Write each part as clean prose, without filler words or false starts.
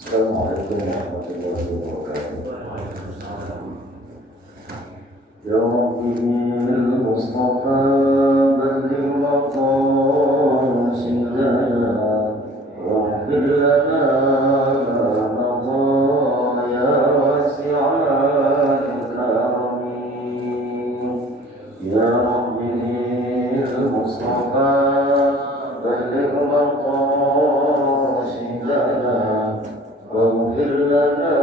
السلام عليكم ورحمة الله وبركاته. يا ربي المصطفى بلغ مقاصدنا واغفر لنا مضايا واسع الكرم. يا ربي المصطفى بلغ مقاصدنا واغفر لنا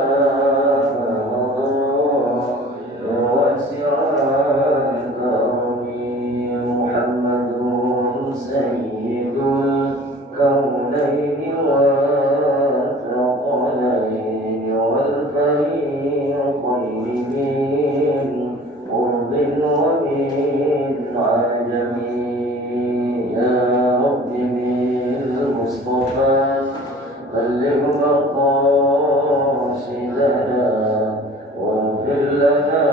واسع الكرم. محمد سيد الكونين والثقلين والفريقين من قرب ومن عجم. يا رب بالمصطفى بلغ مقاصدنا واغفر لنا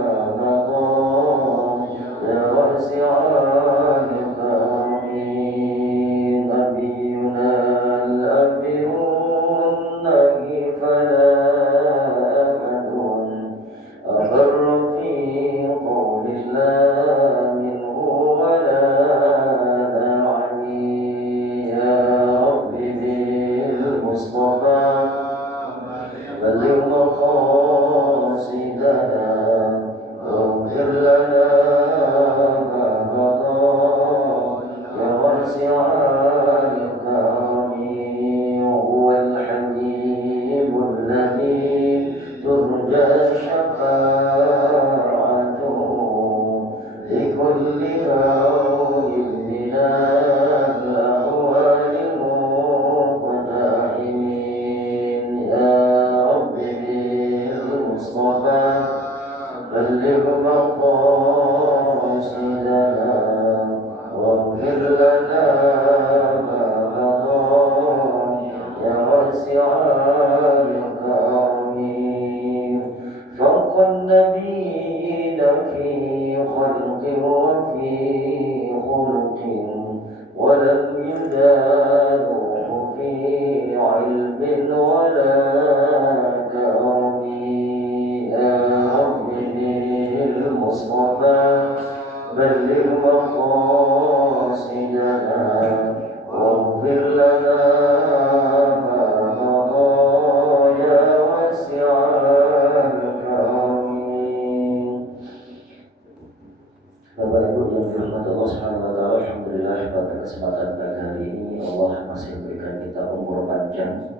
ما مضى يا واسع الكرم. نبينا الأنبياء النهي فلا أحد أبر في قول الله منه ولا داعي. يا رب بالمصطفى بلغ مقاصدنا واغفر لنا ما مضى يا واسع الكرم. هو الحبيب الذي ترجى شفاعته لكل هول من الأهوال مقتحمين. يا رب بالمصطفى بلغ مقاصدنا واغفر لنا ما مضى يا واسع الكرم. فوق النبيين في خلق وفي خلق ولم يدانوه في علم ولا كرم. يا رب بالمصطفى بلغ مقاصدنا واغفر لنا ما مضى يا واسع الكرم. Bapak Ibu yang dirahmati Allah Subhanahu wa taala, alhamdulillah pada kesempatan pagi hari ini Allah masih berikan kita umur panjang,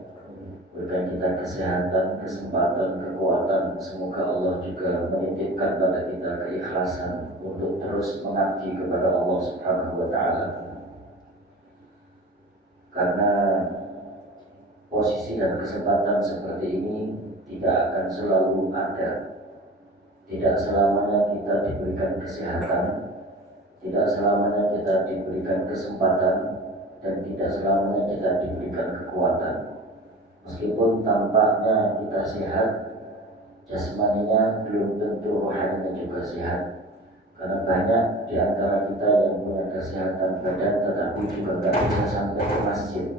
berikan kita kesehatan, kesempatan, kekuatan. Semoga Allah juga menitipkan pada kita keikhlasan untuk terus mengabdi kepada Allah Subhanahu wa taala. Karena posisi dan kesempatan seperti ini tidak akan selalu ada. Tidak selamanya kita diberikan kesehatan, tidak selamanya kita diberikan kesempatan, dan tidak selamanya kita diberikan kekuatan. Meskipun tampaknya kita sehat, jasmaninya belum tentu rohaninya juga sehat. Karena banyak di antara kita yang punya kesehatan badan tetapi juga tidak bisa sampai ke masjid.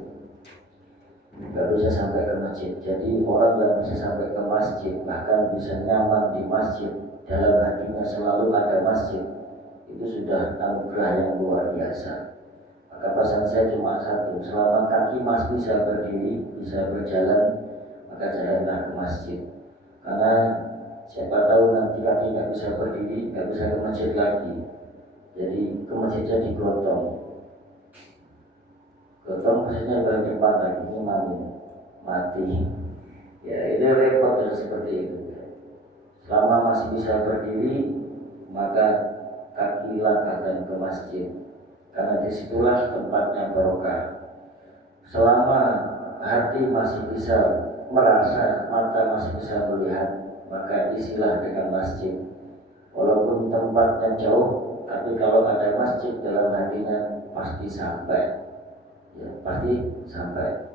Tidak bisa sampai ke masjid. Jadi orang yang bisa sampai ke masjid, bahkan bisa nyaman di masjid, dalam hatinya selalu ada masjid, itu sudah anugerah yang luar biasa. Maka pesan saya cuma satu: selama kaki masih bisa berdiri, bisa berjalan, maka jalanlah ke masjid. Karena siapa tahu nanti kaki nggak bisa berdiri, nggak bisa ke masjid lagi. Jadi ke masjidnya digotong. Gotong maksudnya berdepan lagi, ini mati. Ya itu repot dan seperti itu. Selama masih bisa berdiri, maka kaki langkahkan ke masjid. Karena disitulah tempatnya barokah. Selama hati masih bisa merasa, mata masih bisa melihat, maka isilah dengan masjid. Walaupun tempatnya jauh, tapi kalau ada masjid dalam hatinya pasti sampai. Ya, pasti sampai.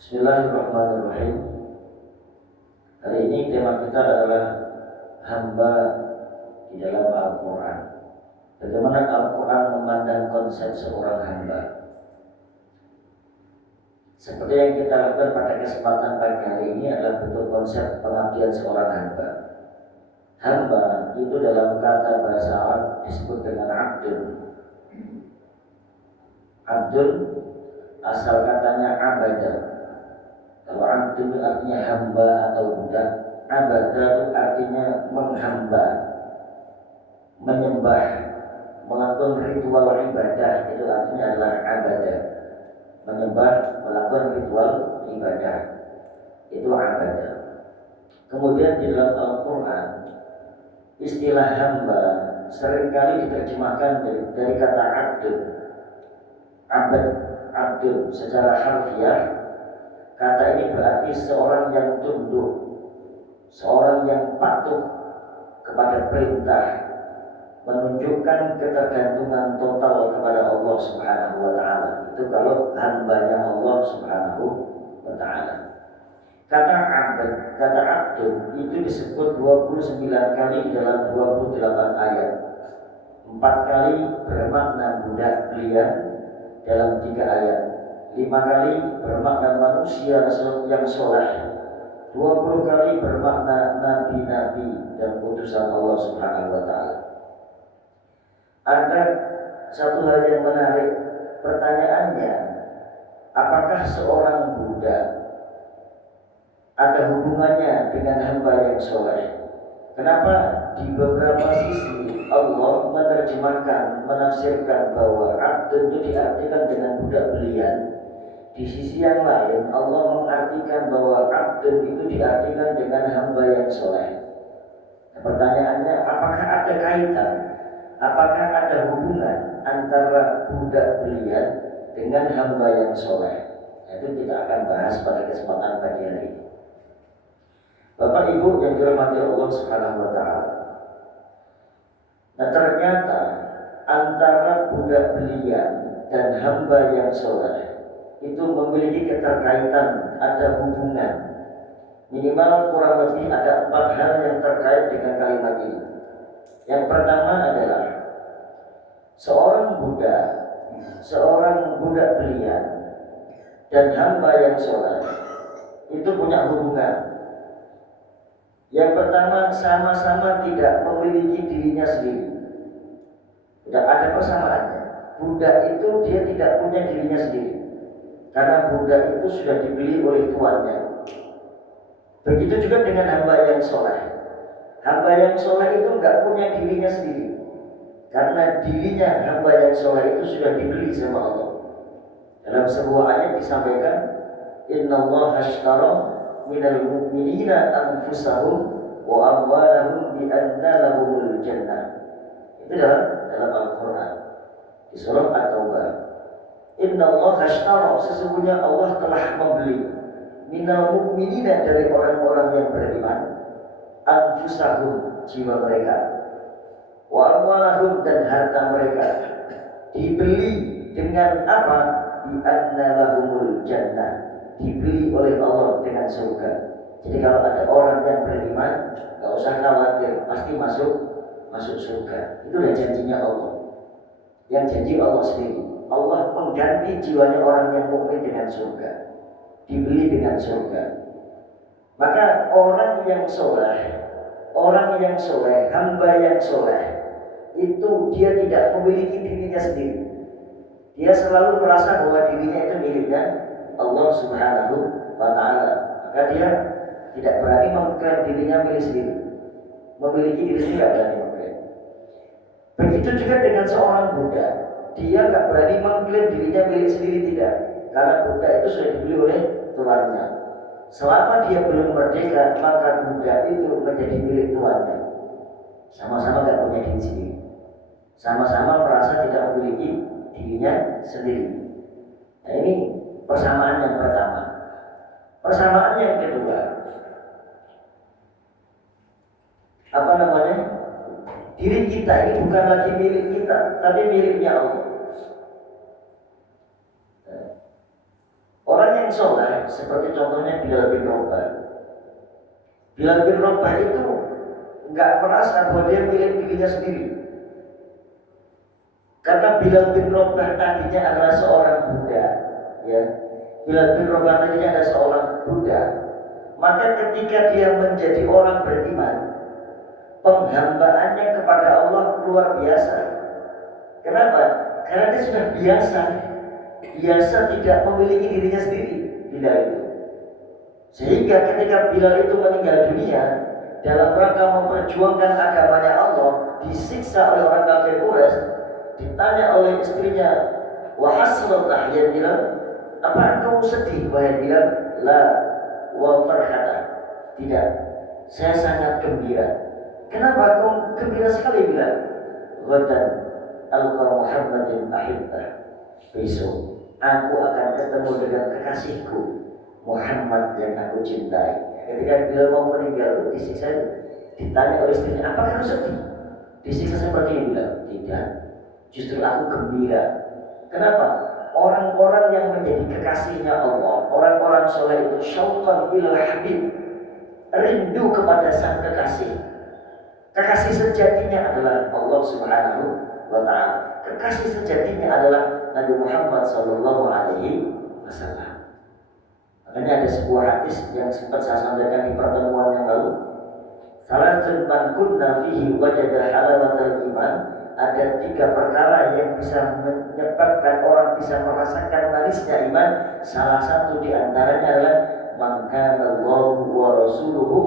Bismillahirrahmanirrahim. Hari ini tema kita adalah hamba di dalam Al-Quran. Bagaimana Al-Quran memandang konsep seorang hamba. Seperti yang kita lakukan pada kesempatan pagi hari ini adalah bentuk konsep pengabdian seorang hamba. Hamba itu dalam kata bahasa Arab disebut dengan abdul. Abdul asal katanya abada. Kalau abdul itu artinya hamba atau budak, abada itu artinya menghamba, menyembah, melakukan ritual ibadah, itu artinya adalah abada. Menyembah, melakukan ritual ibadah, itu abada. Kemudian di dalam Al-Quran, istilah hamba seringkali diterjemahkan dari kata abdul. Abad, abdul secara harfiah, kata ini berarti seorang yang tunduk, seorang yang patuh kepada perintah, menunjukkan ketergantungan total kepada Allah Subhanahu wa Ta'ala. Itu kalau hambanya Allah Subhanahu wa Ta'ala. Kata abad, kata abdul itu disebut 29 kali di dalam 28 ayat. 4 kali bermakna budak belian dalam 3 ayat. 5 kali bermakna manusia yang soleh. 20 kali bermakna nabi-nabi dan utusan Allah Subhanahu wa Ta'ala. Ada satu hal yang menarik, pertanyaannya, apakah seorang budak ada hubungannya dengan hamba yang soleh? Kenapa di beberapa sisi Allah menerjemahkan, menafsirkan bahwa abdul itu diartikan dengan budak belian, di sisi yang lain Allah mengartikan bahwa abdul itu diartikan dengan hamba yang soleh? Pertanyaannya, apakah ada kaitan? Apakah ada hubungan antara budak belian dengan hamba yang soleh? Itu kita akan bahas pada kesempatan pagi hari ini. Bapak Ibu yang dirahmati Allah Subhanahu wa Ta'ala. Nah, ternyata antara budak belian dan hamba yang soleh itu memiliki keterkaitan, ada hubungan. Minimal kurang lebih ada 4 hal yang terkait dengan kalimat ini. Yang pertama adalah seorang budak belian dan hamba yang soleh itu punya hubungan. Yang pertama, sama-sama tidak memiliki dirinya sendiri. Tidak ada persamaannya. Budak itu dia tidak punya dirinya sendiri, karena budak itu sudah dibeli oleh tuannya. Begitu juga dengan hamba yang soleh. Hamba yang soleh itu nggak punya dirinya sendiri, karena dirinya hamba yang soleh itu sudah dibeli sama Allah. Dalam sebuah ayat disampaikan, Innallaha ashtara minal mu'minina anfusahum wa amwalahum bi anna lahumul jannah. Itu dalam Al-Quran di surah At-Taubah. Innallaha ashtara, sesungguhnya Allah telah membeli minal mu'minina, dari orang-orang yang beriman, anfusahum, jiwa mereka, wa amwalahum, dan harta mereka. Dibeli dengan apa? Bi anna lahumul jannah, dibeli oleh Allah dengan surga. Jadi kalau ada orang yang beriman, gak usah khawatir, pasti masuk surga. Itulah janjinya Allah. Yang janji Allah sendiri. Allah mengganti jiwanya orang yang mukmin dengan surga, dibeli dengan surga. Maka orang yang soleh, hamba yang soleh, itu dia tidak memiliki dirinya sendiri. Dia selalu merasa bahwa dirinya itu miliknya Allah Subhanahu wa Ta'ala. Maka dia tidak berani mengklaim dirinya milik sendiri. Memiliki diri sendiri tidak berani mengklaim. Begitu juga dengan seorang budak, dia tidak berani mengklaim dirinya milik sendiri, tidak. Karena budak itu sudah dibeli oleh tuannya. Selama dia belum merdeka, maka budak itu menjadi milik tuannya. Sama-sama tidak punya diri sendiri. Sama-sama merasa tidak memiliki dirinya sendiri. Nah, ini persamaan yang pertama. Persamaan yang kedua, apa namanya? Diri kita ini bukan lagi milik kita, tapi miliknya Allah. Orang yang soleh, seperti contohnya Bilal bin Rabah. Bilal bin Rabah itu nggak merasa bahwa dia milik dirinya sendiri. Karena Bilal bin Rabah tadinya adalah seorang budak, ya, Bilal bin Rabah ini ada seorang budak. Maka ketika dia menjadi orang beriman, penghambaannya kepada Allah luar biasa. Kenapa? Karena dia sudah biasa tidak memiliki dirinya sendiri. Bilal itu. Sehingga ketika Bilal itu meninggal dunia dalam rangka memperjuangkan agamanya Allah, disiksa oleh orang kafir Quraisy, ditanya oleh istrinya, "Wahasratah ya Bilal, apa engkau sedih wahai Bilal?" La wa farhata. Tidak, saya sangat gembira. Kenapa kau gembira sekali Bilal? Ghadan alqa Muhammadin ahibbah. Besok aku akan ketemu dengan kekasihku Muhammad yang aku cintai. Ketika Bilal mau meninggal disiksa, ditanya oleh istrinya, apakah kau sedih? Disiksa seperti ini Bilal? Tidak, justru aku gembira. Kenapa? Orang-orang yang menjadi kekasihnya Allah, orang-orang soleh itu syauqan ilal habib, rindu kepada sang kekasih. Kekasih sejatinya adalah Allah Subhanahu wa Ta'ala. Kekasih sejatinya adalah Nabi Muhammad Sallallahu Alaihi Wasallam. Makanya ada sebuah hadis yang sempat saya sampaikan di pertemuan yang lalu. Salatun man kunna fihi wajada halawatal iman. Ada 3 perkara yang bisa menyebabkan orang bisa merasakan manisnya iman. Salah satu di antaranya adalah man kana Allahu wa rasuluhu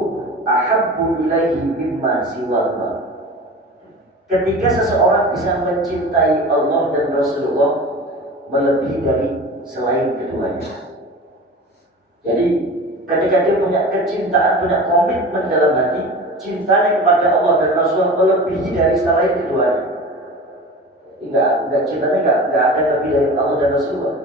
ahabbu ilaihi mimma siwahuma. Ketika seseorang bisa mencintai Allah dan Rasulullah melebihi dari selain keduanya. Jadi ketika dia punya kecintaan, punya komitmen dalam hati, cintanya kepada Allah dan Rasulullah melebihi dari selain keduanya. Enggak cintanya enggak ada lebih dari Allah dan Rasulullah.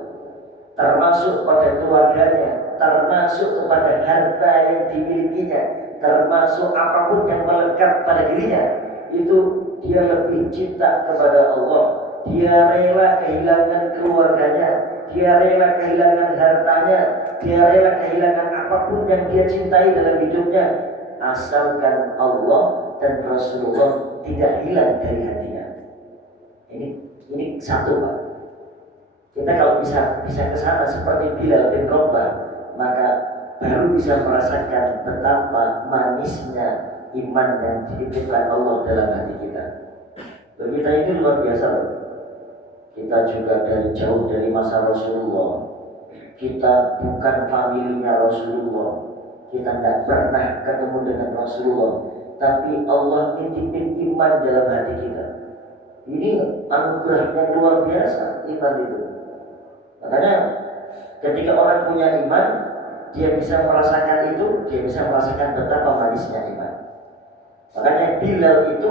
Termasuk pada keluarganya, termasuk kepada harta yang dimilikinya, termasuk apapun yang melekat pada dirinya, itu dia lebih cinta kepada Allah. Dia rela kehilangan keluarganya, dia rela kehilangan hartanya, dia rela kehilangan apapun yang dia cintai dalam hidupnya, asalkan Allah dan Rasulullah tidak hilang dari hatinya. Ini satu, Pak. Kita kalau bisa ke sana seperti Bilal bin Rabah, maka baru bisa merasakan betapa manisnya iman yang dititipkan Allah dalam hati kita. Bagi kita ini luar biasa loh. Kita juga dari jauh dari masa Rasulullah. Kita bukan familinya Rasulullah. Kita tidak pernah ketemu dengan Rasulullah, tapi Allah nitipin iman dalam hati kita. Ini anugerah yang luar biasa, iman itu. Makanya ketika orang punya iman, dia bisa merasakan itu, dia bisa merasakan betapa manisnya iman. Makanya Bilal itu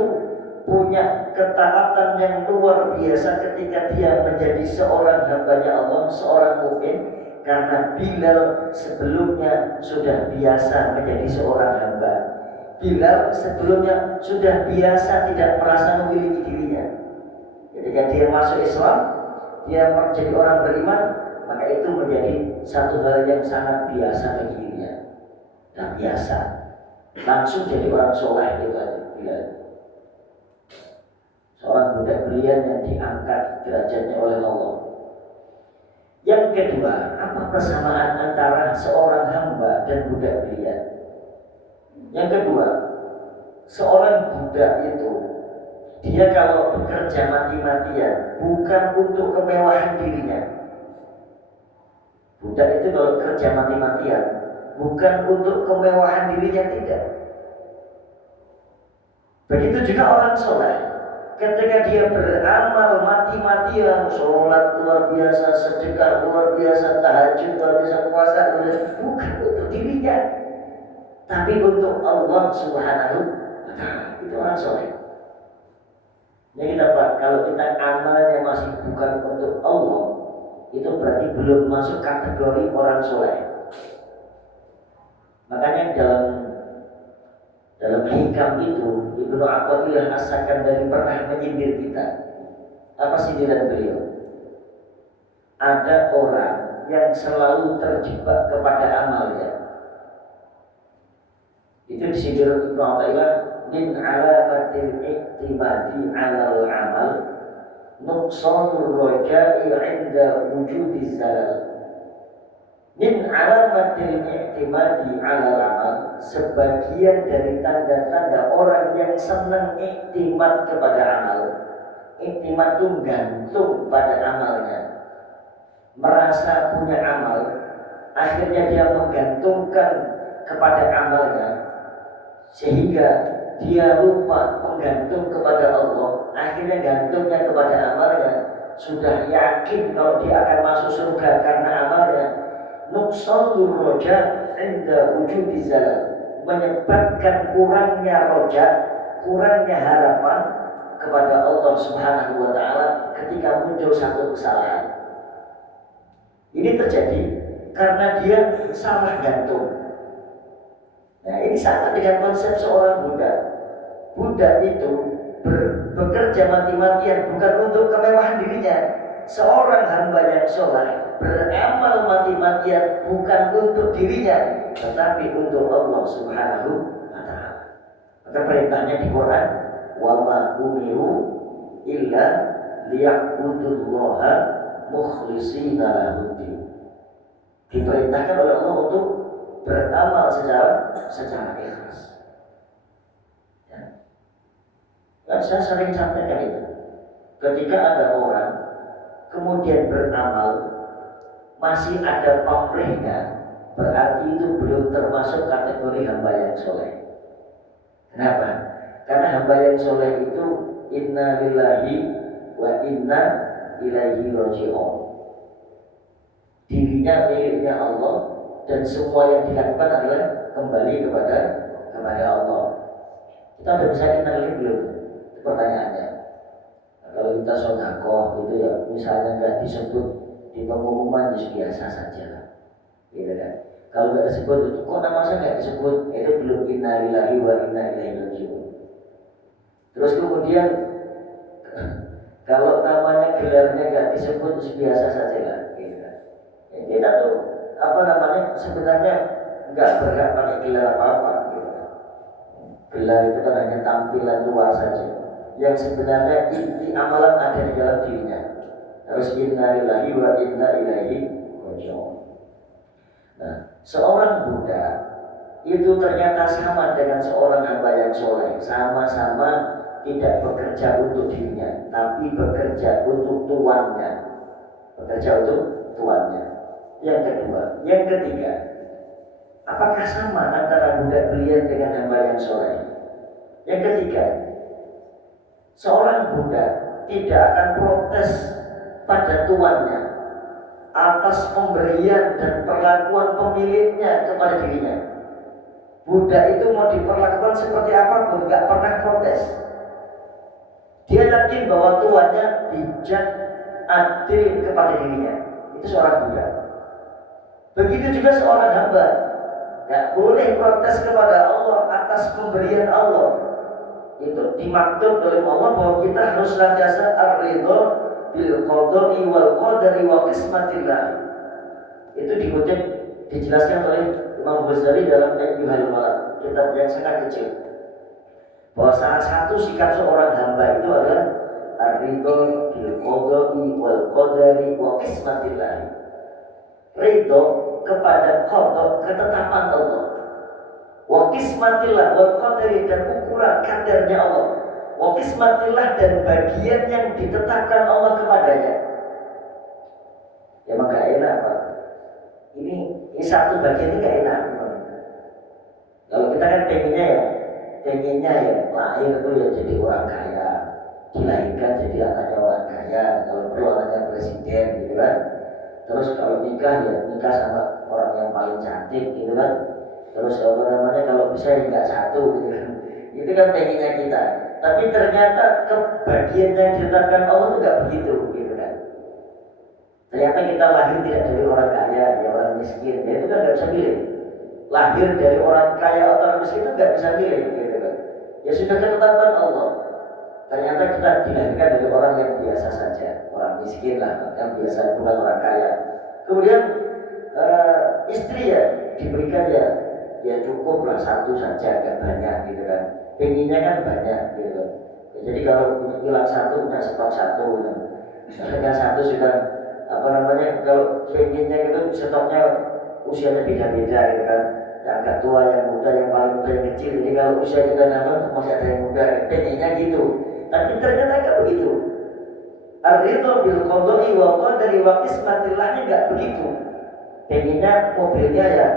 punya ketaatan yang luar biasa ketika dia menjadi seorang hambanya Allah, seorang mukmin, karena Bilal sebelumnya sudah biasa menjadi seorang hamba. Bilal sebelumnya sudah biasa tidak merasa memiliki dirinya. Ketika dia masuk Islam, dia menjadi orang beriman, maka itu menjadi satu hal yang sangat biasa bagi dirinya. Dan biasa, langsung jadi orang soleh gitu aja. Seorang budak belian yang diangkat derajatnya oleh Allah. Yang kedua, apa persamaan antara seorang hamba dan budak belian? Yang kedua, seorang budak itu dia kalau bekerja mati-matian bukan untuk kemewahan dirinya. Budak itu kalau kerja mati-matian bukan untuk kemewahan dirinya, tidak. Begitu juga orang soleh, ketika dia beramal mati-matian, sholat luar biasa, sedekah luar biasa, tahajud luar biasa, puasa luar biasa, bukan untuk dirinya, tapi untuk Allah Subhanahu wa Ta'ala. Itu orang soleh. Ya kita Pak, kalau kita amalnya masih bukan untuk Allah, itu berarti belum masuk kategori orang soleh. Makanya dalam hikam itu Ibnu Athaillah As-Sakandari pernah menyindir kita. Apa sindiran beliau? Ada orang yang selalu terjebak kepada amalnya. Itu disindir Ibnu Athaillah, min alamatil iktimadi alal amal nuqsanur roja'i 'inda wujudiz zalal. Min alamatil i'timadi 'alal amal, sebagian dari tanda-tanda orang yang senang iktimat kepada amal. Iktimat itu gantung pada amalnya, merasa punya amal, akhirnya dia menggantungkan kepada amalnya, sehingga dia lupa menggantung kepada Allah, akhirnya gantungnya kepada amalnya, sudah yakin kalau dia akan masuk surga karena amalnya. Nuqsanur roja inda wujudi zalal, menyebabkan kurangnya roja, kurangnya harapan kepada Allah Subhanahu wa taala ketika muncul satu kesalahan. Ini terjadi karena dia salah gantung. Nah, ini sama dengan konsep seorang Buddha. Buddha itu bekerja mati-matian bukan untuk kemewahan dirinya. Seorang hamba yang soleh beramal mati-matian bukan untuk dirinya, tetapi untuk Allah Subhanahu wa ta'ala. Maka perintahnya di Quran, wa ma umiru illa liya'budullaha mukhlishina lahuddin. Diperintahkan oleh Allah untuk beramal secara ikhlas. Dan saya sering sampaikan itu. Ketika ada orang kemudian beramal masih ada pamrihnya, berarti itu belum termasuk kategori hamba yang soleh. Kenapa? Karena hamba yang soleh itu inna lillahi wa inna ilaihi raji'un. Dirinya miliknya Allah dan semua yang dilakukan adalah kembali kepada Allah. Kita udah bisa kenali belum? Itu pertanyaannya. Nah, kalau kita sedekah itu ya misalnya nggak disebut di pengumuman biasa saja lah, gitu kan? Kalau nggak disebut itu kok nama saya nggak disebut, itu belum innalillahi wa inna ilaihi raji'un. Terus kemudian kalau namanya gelarnya nggak disebut biasa saja lah, gitu kan? Ya, kita tuh sebenarnya nggak berhak pakai gelar apa-apa, gitu kan? Gelar itu kan hanya tampilan luar saja, yang sebenarnya inti amalan ada di dalam dirinya. Harus innalillahi wa inna ilaihi raji'un. Nah, seorang Buddha itu ternyata sama dengan seorang hamba yang soleh, sama-sama tidak bekerja untuk dirinya, tapi bekerja untuk tuannya. Bekerja untuk tuannya. Yang kedua, yang ketiga, apakah sama antara Buddha belian dengan hamba yang soleh? Yang ketiga, seorang Buddha tidak akan protes pada tuannya atas pemberian dan perlakuan pemiliknya kepada dirinya. Buddha itu mau diperlakukan seperti apapun gak pernah protes. Dia yakin bahwa tuannya bijak, adil kepada dirinya. Itu seorang Buddha. Begitu juga seorang hamba, gak boleh protes kepada Allah atas pemberian Allah. Itu dimaksud oleh Allah bahwa kita harus senantiasa ar-ridha bil qada'i wal qadari wa qismatillah. Itu dikutip, dijelaskan oleh Imam Ghazali dalam Ayyuhal Malak, kitab yang sangat kecil, bahwa salah satu sikap seorang hamba itu adalah ar-ridha bil qada'i wal qadari wa qismatillah. Ridha kepada qada, ketetapan Allah, wa qismatillah wal qadari, dan ukuran kadarnya Allah, wa qismatillah, dan bagian yang ditetapkan Allah kepadanya. Ya maka enak Pak. Ini satu bagian ini gak enak. Kalau kita kan pengennya ya lahir itu ya jadi orang kaya, dilahirkan jadi anaknya orang kaya, kalau perlu anaknya presiden gitu kan. Terus kalau nikah ya nikah sama orang yang paling cantik gitu kan. Terus kalau bisa ya nggak satu gitu kan. Itu kan pengennya kita. Tapi ternyata kebahagiaan yang ditetapkan Allah itu nggak begitu gitu kan. Ternyata kita lahir tidak dari orang kaya, ya orang miskin, ya itu kan nggak bisa pilih. Lahir dari orang kaya atau orang miskin itu nggak bisa pilih gitu kan. Ya sudah ketetapan Allah. Ternyata kita dilahirkan dari orang yang biasa saja, orang miskin lah, yang biasa, bukan orang kaya. Kemudian istri ya diberikan ya cukup lah satu saja, agak banyak gitu kan. Pengennya kan banyak gitu. Ya, jadi kalau hilang satu punya stok satu, dengan satu sudah kalau pengennya gitu stoknya usianya beda-beda gitu kan. Yang agak tua, yang muda, yang paling muda, yang kecil. Jadi kalau usia kita nambah masih ada yang muda, pengennya gitu. Tapi ternyata nggak begitu. Ar-ridho bil qada'i wa qadari wa qismatillah nggak begitu. Pengennya mobilnya ya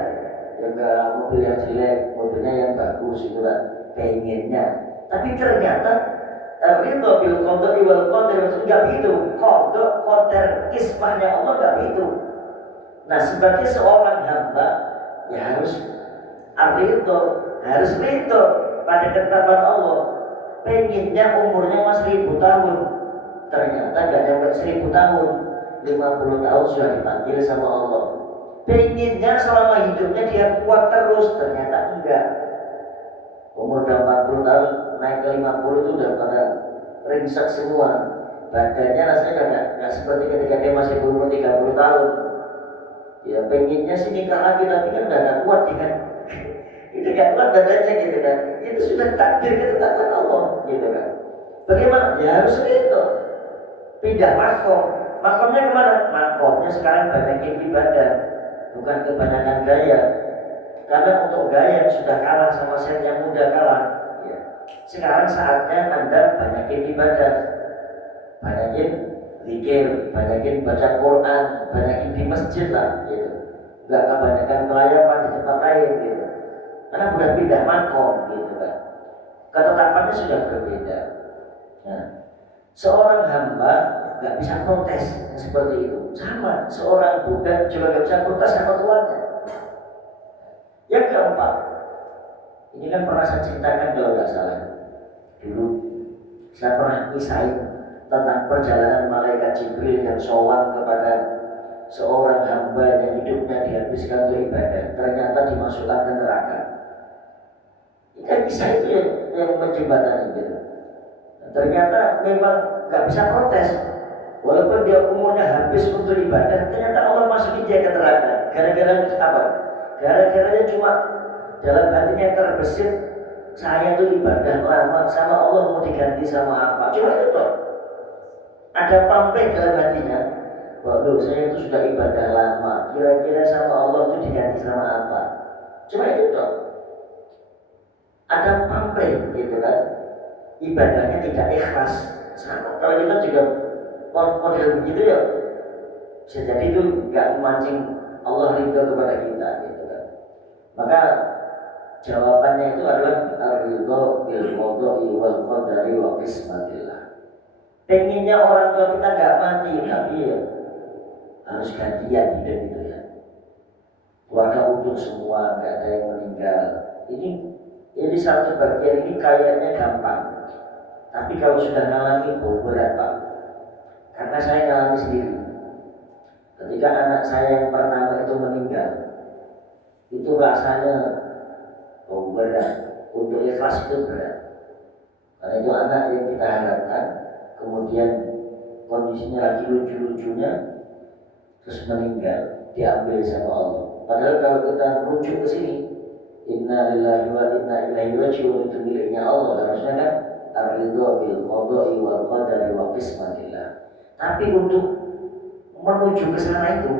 enggak mobil yang jelek, mobilnya yang bagus itu kan pengennya. Tapi ternyata ridho bil qada'i wal qadari nggak begitu. Qada, qadar, kismahnya Allah nggak begitu. Nah, sebagai seorang hamba ya harus ar-ridho, harus ridho pada ketetapan Allah. Pengennya umurnya masih 1000 tahun, ternyata gak nyampe 1000 tahun, 50 tahun sudah dipanggil sama Allah. Pengennya selama hidupnya dia kuat terus, ternyata enggak. Umur udah 40 tahun, naik ke 50 itu udah pada ringsek semua. Badannya rasanya gak seperti ketika dia masih berumur 30 tahun. Ya pengennya sih nikah lagi, tapi kan udah gak kuat kan. Itu gak kuat badannya gitu kan. Itu sudah takdir ketetapan Allah gitu kan. Bagaimana? Ya harus itu. Pindah makom. Makomnya kemana? Makomnya sekarang banyakin ibadah, bukan kebanyakan gaya. Karena untuk gaya sudah kalah sama saya yang muda kalah. Ya. Sekarang saatnya Anda banyakin ibadah, banyakin zikir, banyakin baca Quran, banyakin di masjid lah, gitu. Gak kebanyakan kelayapan di tempat lain, gitu. Karena sudah pindah makom, gitu kan. Ketetapannya sudah berbeda. Nah, seorang hamba gak bisa protes seperti itu. Sama, seorang budak juga gak bisa protes sama tuannya. Yang keempat, ini kan pernah saya ceritakan kalau nggak salah. Dulu saya pernah ngisain tentang perjalanan malaikat Jibril yang sowan kepada seorang hamba yang hidupnya dihabiskan untuk ibadah, ternyata dimasukkan ke neraka. Ini kisah itu yang menjembatani gitu. Ternyata memang nggak bisa protes, walaupun dia umurnya habis untuk ibadah, ternyata Allah masukin dia ke neraka. Gara-gara apa? Gara-garanya cuma dalam hatinya terbesit, saya tuh ibadah lama sama Allah mau diganti sama apa? Cuma itu toh. Ada pamrih dalam hatinya. Waduh, saya itu sudah ibadah lama, kira-kira sama Allah itu diganti sama apa? Cuma itu toh. Ada pamrih gitu kan. Ibadahnya tidak ikhlas. Sama kalau kita juga model begitu ya, bisa jadi itu nggak memancing Allah ridho kepada kita gitu kan. Maka jawabannya itu adalah ar-ridho bil qada'i wal qadari wa qismatillah. Pengennya orang tua kita nggak mati, tapi ya harus gantian hidup itu ya. Keluarga utuh semua, nggak ada yang meninggal. Ini satu bagian ini kayaknya gampang, tapi kalau sudah ngalami berat Pak. Karena saya ngalami sendiri. Ketika anak saya yang pertama itu meninggal, itu rasanya berat. Untuk ikhlas itu berat. Karena itu anak yang kita harapkan, kemudian kondisinya lagi lucu-lucunya, terus meninggal, diambil sama Allah. Padahal kalau kita rujuk ke sini, inna lillahi wa inna ilaihi raji'un, itu miliknya Allah. Harusnya kan ar-ridho bil qada'i wal qadari wa qismatillah. Tapi untuk menuju ke sana itu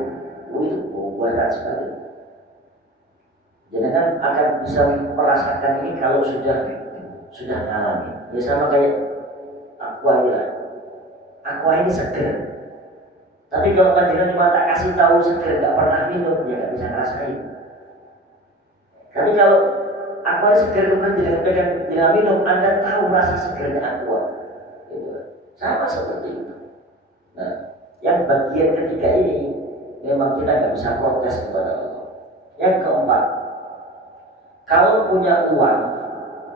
berat sekali. Jadi kan akan bisa merasakan ini kalau sudah ngalami. Ya sama kayak aqua ini lah. Aqua ini seger. Tapi kalau panjenengan cuma tak kasih tahu seger, nggak pernah minum, ya nggak bisa ngerasain. Tapi kalau aqua seger kemudian jangan minum, Anda tahu rasa segernya aqua. Gitu. Sama seperti itu. Nah, yang bagian ketiga ini memang kita nggak bisa protes kepada Allah. Yang keempat, kalau punya uang,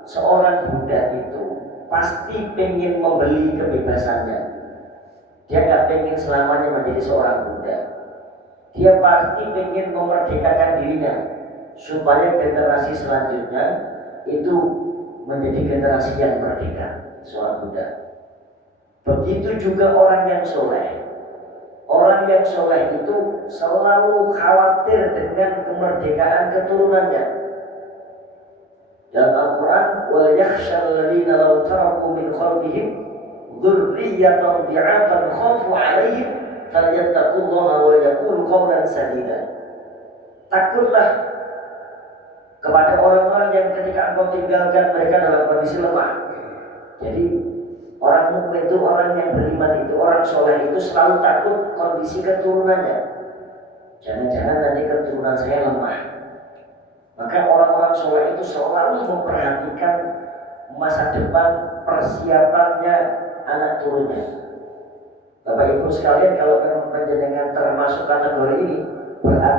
seorang budak itu pasti pengen membeli kebebasannya. Dia nggak pengen selamanya menjadi seorang budak. Dia pasti pengen memerdekakan dirinya supaya generasi selanjutnya itu menjadi generasi yang merdeka, seorang budak. Begitu juga orang yang soleh. Orang yang soleh itu selalu khawatir dengan kemerdekaan keturunannya. Dalam Al-Quran, wal yakhshal ladzina law taraku min khalfihim dzurriyyatan dhi'afan khafu 'alaihim falyattaqullaha wa yaqulu qawlan sadida. Takutlah kepada orang-orang yang ketika engkau tinggalkan mereka dalam kondisi lemah. Jadi orang mukmin itu, orang yang beriman itu, orang soleh itu selalu takut kondisi keturunannya. Jangan-jangan nanti keturunan saya lemah. Maka orang-orang soleh itu selalu memperhatikan masa depan, persiapannya anak turunnya. Bapak Ibu sekalian, kalau memang panjenengan termasuk kategori ini, berarti